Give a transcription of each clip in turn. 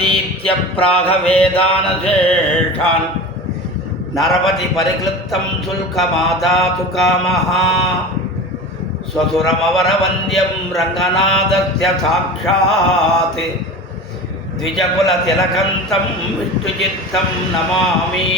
दीत्य प्रागवेदानशेषान् नरपति परिक्लुप्तं शुल्कमादातु कामः स्वसुरमवरवन्द्यं रङ्गनाथस्य साक्षात् द्विजकुलतिलकन्तं विष्णुचित्तं नमामि.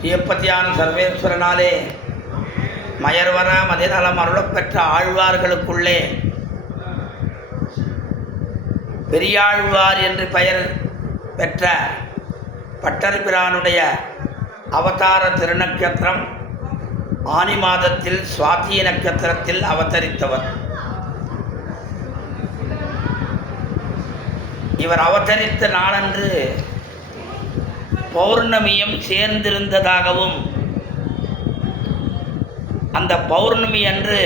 சிவப்பதியான சர்வேஸ்வரனாலே மயர்வர மதிநலம் அருளப் பெற்ற ஆழ்வார்களுக்குள்ளே பெரியாழ்வார் என்று பெயர் பெற்ற பட்டர்பிரானுடைய அவதார திருநட்சத்திரம் ஆனி மாதத்தில் சுவாதி நட்சத்திரத்தில் அவதரித்தவர். இவர் அவதரித்த நாளன்று பௌர்ணமியும் சேர்ந்திருந்ததாகவும் அந்த பௌர்ணமி அன்று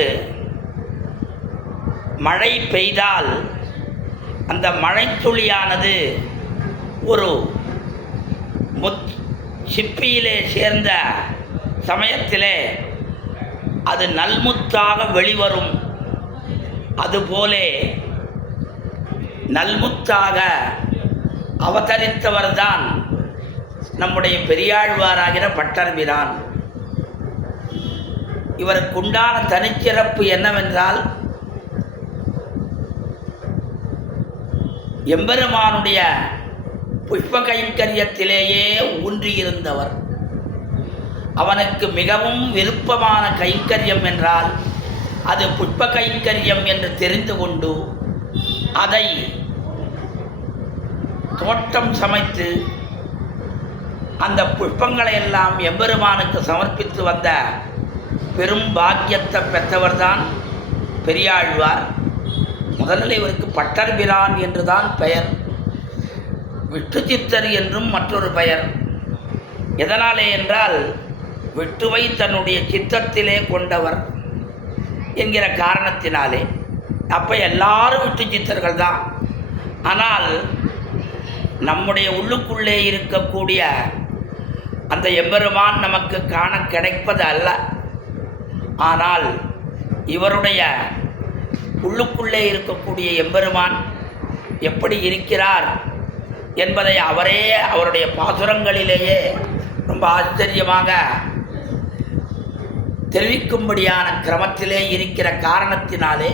மழை பெய்தால் அந்த மழைத்துளியானது ஒரு சிப்பியிலே சேர்ந்த சமயத்திலே அது நல்முத்தாக வெளிவரும். அதுபோலே நல்முத்தாக அவதரித்தவர்தான் நம்முடைய பெரியாழ்வாராகிற பட்டர்பிரான். இவருக்குண்டான தனிச்சிறப்பு என்னவென்றால், எம்பெருமானுடைய புஷ்ப கைங்கரியத்திலேயே ஊன்றியிருந்தவர். அவனுக்கு மிகவும் விருப்பமான கைங்கரியம் என்றால் அது புஷ்ப கைங்கரியம் என்று தெரிந்து கொண்டு அதை தோட்டம் சமைத்து அந்த புஷ்பங்களை எல்லாம் எம்பெருமானுக்கு சமர்ப்பித்து வந்த பெரும் பாக்கியத்தை பெற்றவர்தான் பெரியாழ்வார். முதலில் இவருக்கு பட்டர்பிரான் என்றுதான் பெயர். விஷ்ணுசித்தர் என்றும் மற்றொரு பெயர். எதனாலே என்றால், விட்டுவை தன்னுடைய சித்தத்திலே கொண்டவர் என்கிற காரணத்தினாலே. அப்போ எல்லாரும் விட்டுச்சித்தர்கள் தான். ஆனால் நம்முடைய உள்ளுக்குள்ளே இருக்கக்கூடிய அந்த எம்பெருமான் நமக்கு காண கிடைப்பது அல்ல. ஆனால் இவருடைய உள்ளுக்குள்ளே இருக்கக்கூடிய எம்பெருமான் எப்படி இருக்கிறார் என்பதை அவரே அவருடைய பாசுரங்களிலேயே ரொம்ப ஆச்சரியமாக தெரிவிக்கும்படியான கிரமத்திலே இருக்கிற காரணத்தினாலே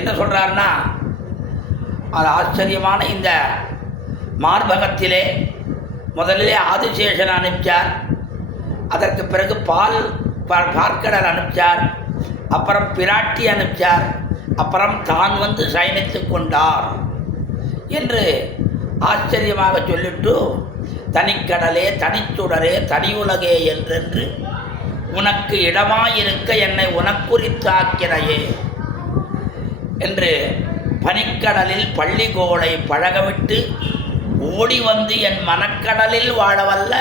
என்ன சொல்கிறாருன்னா, அது ஆச்சரியமான இந்த மார்பகத்திலே முதலிலே ஆதிசேஷன் அனுப்பிச்சார், அதற்கு பிறகு பார்க்கடல் அனுப்பிச்சார், அப்புறம் பிராட்டி அனுப்பிச்சார், அப்புறம் தான் வந்து சயனித்து கொண்டார் என்று ஆச்சரியமாக சொல்லிட்டு, தனிக்கடலே தனிச்சுடரே தனியுலகே என்றென்று உனக்கு இடமாயிருக்க என்னை உனக்குறித்தாக்கினையே என்று பனிக்கடலில் பள்ளிகோளை பழகவிட்டு ஓடி வந்து என் மனக்கடலில் வாழவல்ல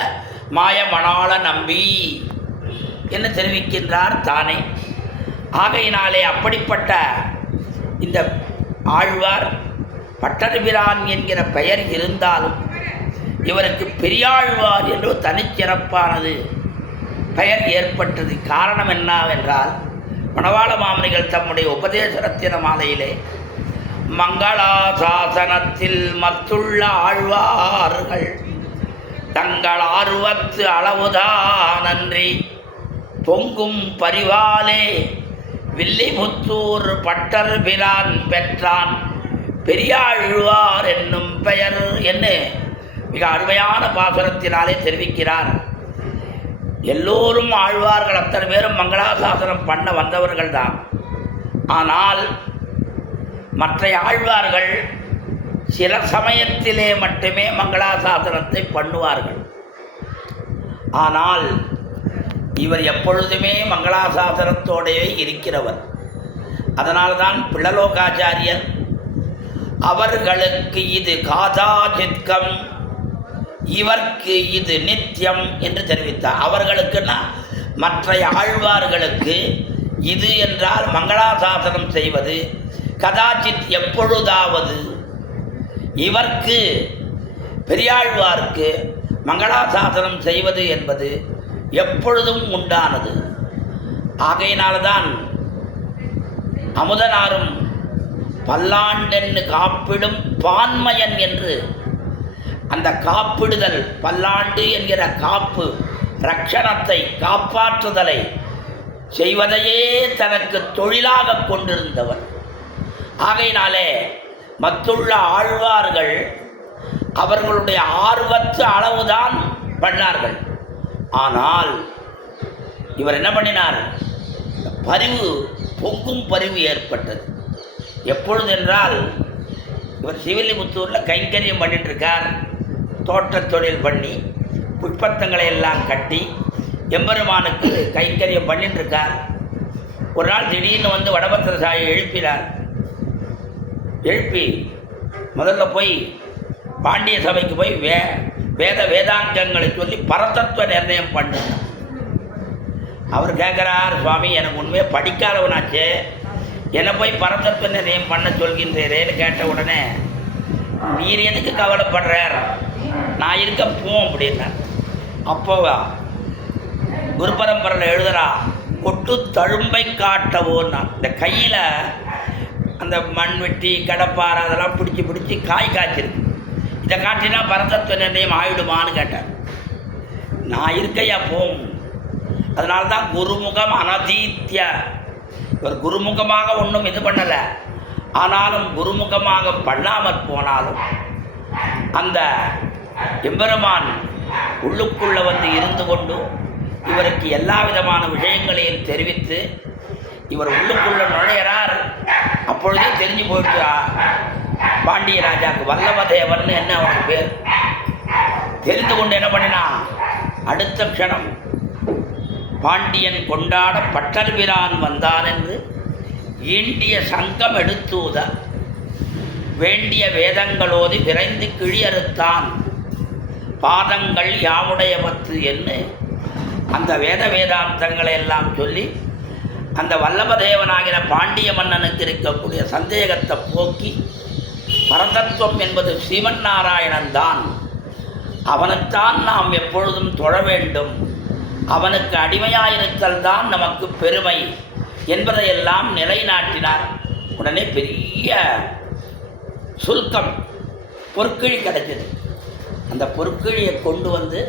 மாயமணாள நம்பி என்று தெரிவிக்கின்றார் தானே. ஆகையினாலே அப்படிப்பட்ட இந்த ஆழ்வார் பட்டர்பிரான் என்கிற பெயர் இருந்தாலும் இவருக்கு பெரியாழ்வார் என்று தனிச்சிறப்பானது பெயர் ஏற்பட்டது. காரணம் என்னவென்றால், மணவாள மாமனிகள் தம்முடைய உபதேச ரத்தின மாலையிலே மங்களாசாசனத்தில் மத்துள்ள ஆழ்வார்கள் தங்கள் ஆர்வத்து அளவுதானன்றி பொங்கும் பரிவாலே வில்லிபுத்தூர் பட்டர்பிரான் பெற்றான் பெரியாழ்வார் என்னும் பெயர் என்று மிக அருமையான பாசுரத்தினாலே தெரிவிக்கிறார். எல்லோரும் ஆழ்வார்கள் அத்தனை பேரும் மங்களாசாசனம் பண்ண வந்தவர்கள் தான். ஆனால் மற்ற ஆழ்வார்கள் சில சமயத்திலே மட்டுமே மங்களாசாசனத்தை பண்ணுவார்கள். ஆனால் இவர் எப்பொழுதுமே மங்களாசாசனத்தோடையே இருக்கிறவர். அதனால்தான் பிள்ளலோகாச்சாரியர் அவர்களுக்கு இது காதாசித்கம், இவர்க்கு இது நித்தியம் என்று தெரிவித்தார். அவர்களுக்குன்னா மற்ற ஆழ்வார்களுக்கு இது என்றால் மங்களாசாசனம் செய்வது கதாச்சித் எப்பொழுதாவது, இவர்க்கு பெரியாழ்வார்க்கு மங்களாசாசனம் செய்வது என்பது எப்பொழுதும் உண்டானது. ஆகையினால்தான் அமுதனாரும் பல்லாண்டென்னு காப்பிடும் பான்மையன் என்று அந்த காப்பிடுதல் பல்லாண்டு என்கிற காப்பு ரட்சணத்தை காப்பாற்றுதலை செய்வதையே தனக்கு தொழிலாக கொண்டிருந்தவர். ஆகையினாலே மற்றுள்ள ஆழ்வார்கள் அவர்களுடைய ஆர்வற்ற அளவுதான் பண்ணார்கள். ஆனால் இவர் என்ன பண்ணினார்? பரிவு, பொங்கும் பரிவு ஏற்பட்டது. எப்பொழுது என்றால், இவர் சிவில்லிபுத்தூரில் கைங்கரியம் பண்ணிட்டுருக்கார். தோட்ட தொழில் பண்ணி புஷ்பத்தங்களை எல்லாம் கட்டி எம்பெருமானுக்கு கைங்கரியம் பண்ணிட்டுருக்கார். ஒரு நாள் திடீர்னு வந்து வடபத்திர சாயை எழுப்பினார். எழுப்பி முதல்ல போய் பாண்டிய சபைக்கு போய் வேதாங்கங்களை சொல்லி பரதத்துவ நிர்ணயம் பண்ண. அவர் கேட்குறார், சுவாமி எனக்கு உண்மையாக படிக்காதவனாச்சே, என்னை போய் பரதத்துவ நிர்ணயம் பண்ண சொல்கின்றேன்னு கேட்ட உடனே, நீர் எதுக்கு கவலைப்படுறார், நான் இருக்க போம் அப்படின்னா. அப்போ குரு பரம்பரையில் எழுதுறா, கொட்டு தழும்பை காட்டவோன்னா. இந்த கையில் அந்த மண் வெட்டி கடப்பாறை அதெல்லாம் பிடிச்சி காய் காய்ச்சிருக்கு. இதை காட்டினா பரதத்துவ நிர்ணயம் ஆயிடுமான்னு கேட்டார். நான் இருக்கையா போம். அதனால தான் குருமுகம் அனதீத்திய. இவர் குருமுகமாக ஒன்றும் இது பண்ணலை. ஆனாலும் குருமுகமாக பண்ணாமற் போனாலும் அந்த எம்பெருமான் உள்ளுக்குள்ளே வந்து இருந்து கொண்டு இவருக்கு எல்லா விதமான விஷயங்களையும் தெரிவித்து இவர் உள்ளுக்குள்ள நுழையிறார். அப்பொழுதே தெரிஞ்சு போயிட்டு பாண்டிய ராஜாவுக்கு வல்லவதேவன் என்ன அவனுக்கு பேர் தெரிந்து கொண்டு என்ன பண்ணினா, அடுத்த க்ஷணம் பாண்டியன் கொண்டாட பட்டர்பிரான் வந்தான் என்று ஈண்டிய சங்கம் எடுத்தூத வேண்டிய வேதங்களோதி விரைந்து கிழியறுத்தான் பாதங்கள் யாமுடைய பத்து என்று அந்த வேதாந்தங்களை எல்லாம் சொல்லி அந்த வல்லபதேவனாகிற பாண்டிய மன்னனுக்கு இருக்கக்கூடிய சந்தேகத்தை போக்கி, பரதத்துவம் என்பது சிவன் நாராயணன் தான், அவனைத்தான் நாம் எப்பொழுதும் தொழ வேண்டும், அவனுக்கு அடிமையாயிருத்தல் தான் நமக்கு பெருமை என்பதையெல்லாம் நிலைநாட்டினார். உடனே பெரிய சுருக்கம் பொற்கிழி கிடைச்சது. அந்த பொற்கிழியை கொண்டு வந்து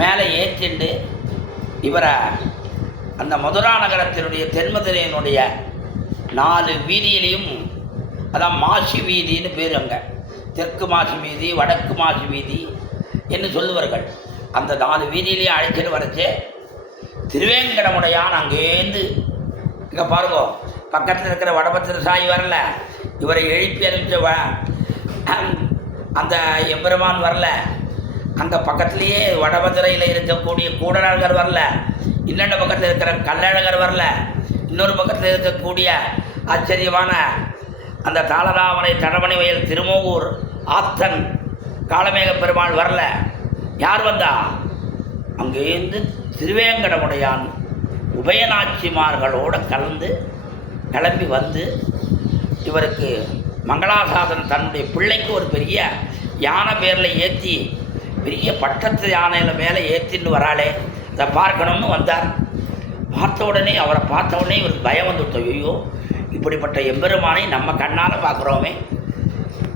மேலே ஏற்றிண்டு இவரை அந்த மதுரா நகரத்தினுடைய தென்மதுரையினுடைய 4 வீதியிலையும், அதான் மாசி வீதின்னு பேர், அங்கே தெற்கு மாசி வீதி, வடக்கு மாசி வீதி என்று சொல்லுவார்கள். அந்த 4 வீதியிலையும் அழைச்சிட்டு வரச்சே திருவேங்கடமுடையான் அங்கேருந்து இங்கே பாருங்கோ, பக்கத்தில் இருக்கிற வடபத்திர சாயி வரல, இவரை எழுப்பி அனுப்பிச்ச அந்த எம்பெருமான் வரல, அந்த பக்கத்துலேயே வடபத்திரையில் இருக்கக்கூடிய கூடலழகர் வரல, இன்னொன்று பக்கத்தில் இருக்கிற கள்ளழகர் வரல, இன்னொரு பக்கத்தில் இருக்கக்கூடிய ஆச்சரியமான அந்த தாளராமனை தடமணி வயல் திருமோகூர் ஆத்தன் காளமேக பெருமாள் வரல. யார் வந்தா? அங்கேருந்து திருவேங்கடமுடையான் உபயநாச்சிமார்களோடு கலந்து கிளம்பி வந்து இவருக்கு மங்களாசாசனம் தன்னுடைய பிள்ளைக்கு ஒரு பெரிய யானை பேரில் ஏற்றி, பெரிய பட்டத்து யானையில் மேலே ஏற்றின்னு வராளே, அதை பார்க்கணும்னு வந்தார். பார்த்த உடனே, அவரை பார்த்த உடனே இவருக்கு பயம் வந்துவிட்டோம். ஐயோ, இப்படிப்பட்ட எம்பெருமானை நம்ம கண்ணால் பார்க்குறோமே,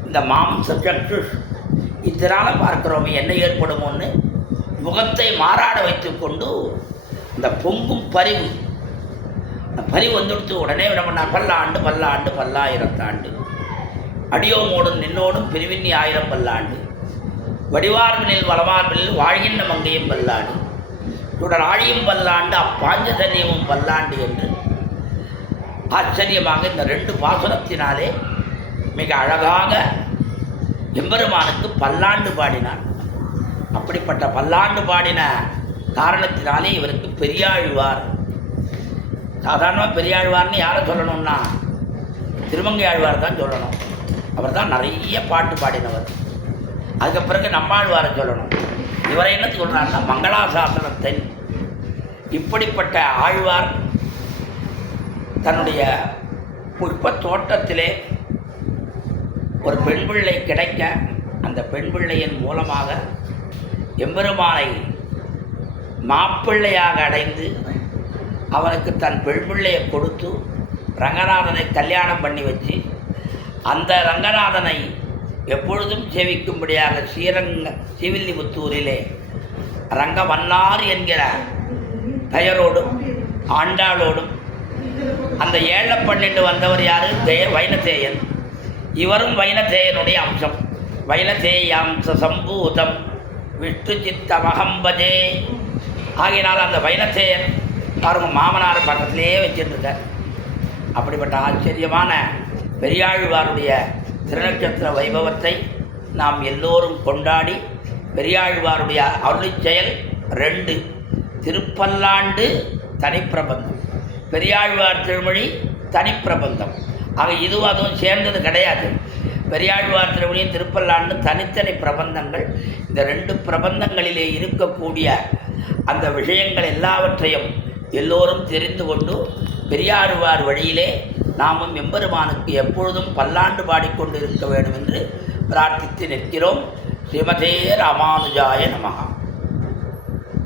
இந்த மாம்ச சக்ஷுஷ் இதனால் பார்க்குறோமே, என்ன ஏற்படுமோன்னு முகத்தை மாறாட வைத்து கொண்டு இந்த பொங்கும் பரிவு, அந்த பரிவு வந்துடுத்து உடனே விட பண்ணார். பல்லாண்டு பல்லாண்டு பல்லாயிரத்தாண்டு அடியோமோடும் நின்னோடும் பிரிவின்னி 1000 பல்லாண்டு வடிவார்பினில் வளவார்பினில் வாழ்கின்ற மங்கையும் பல்லாண்டு தொடர் ஆழியும் பல்லாண்டு அப்பாஞ்சதன்யமும் பல்லாண்டு என்று ஆச்சரியமாக இந்த 2 பாசுரத்தினாலே மிக அழகாக எம்பெருமானுக்கு பல்லாண்டு பாடினார். அப்படிப்பட்ட பல்லாண்டு பாடின காரணத்தினாலே இவருக்கு பெரியாழ்வார். சாதாரணமாக பெரியாழ்வார்னு யாரை சொல்லணும்னா திருமங்கை ஆழ்வார் தான் சொல்லணும். அவர் தான் நிறைய பாட்டு பாடினவர். அதுக்கு பிறகு நம்மாழ்வாரை சொல்லணும். இவரை என்ன சொல்கிறாருன்னா மங்களாசாசனத்தை. இப்படிப்பட்ட ஆழ்வார் தன்னுடைய புஷ்ப தோட்டத்திலே ஒரு பெண் பிள்ளை கிடைக்க, அந்த பெண் பிள்ளையின் மூலமாக எம்பெருமானை மாப்பிள்ளையாக அடைந்து அவனுக்கு தன் பெண் பிள்ளையை கொடுத்து ரங்கநாதனை கல்யாணம் பண்ணி வச்சு அந்த ரங்கநாதனை எப்பொழுதும் சேவிக்கும்படியாக ஸ்ரீவில்லிபுத்தூரிலே ரங்கமன்னார் என்கிற பெயரோடும் ஆண்டாளோடும் அந்த 7-12 வந்தவர் யார்? வைனதேயன். இவரும் வைனதேயனுடைய அம்சம். வைனதேயாம்ச சம்பூதம் விஷ்ணு சித்தமகம்பஜே. ஆகையினால் அந்த வைனதேயன் பாருங்க மாமனார் பக்கத்திலேயே வச்சுருந்தார். அப்படிப்பட்ட ஆச்சரியமான பெரியாழ்வாருடைய திருநட்சத்திர வைபவத்தை நாம் எல்லோரும் கொண்டாடி பெரியாழ்வாருடைய அருளிச் செயல் 2 திருப்பல்லாண்டு தனிப்பிரபந்தம், பெரியாழ்வார் திருமொழி தனிப்பிரபந்தம். ஆக இதுவும் அதுவும் சேர்ந்தது கிடையாது. பெரியாழ்வார் திருமொழியும் திருப்பல்லாண்டும் தனித்தனி பிரபந்தங்கள். இந்த 2 பிரபந்தங்களிலே இருக்கக்கூடிய அந்த விஷயங்கள் எல்லாவற்றையும் எல்லோரும் தெரிந்து கொண்டு பெரியாழ்வார் வழியிலே நாமும் எம்பெருமானுக்கு எப்பொழுதும் பல்லாண்டு பாடிக்கொண்டு இருக்க வேண்டும் என்று பிரார்த்தித்து நிற்கிறோம். ஸ்ரீமதே ராமானுஜாய நமஹ.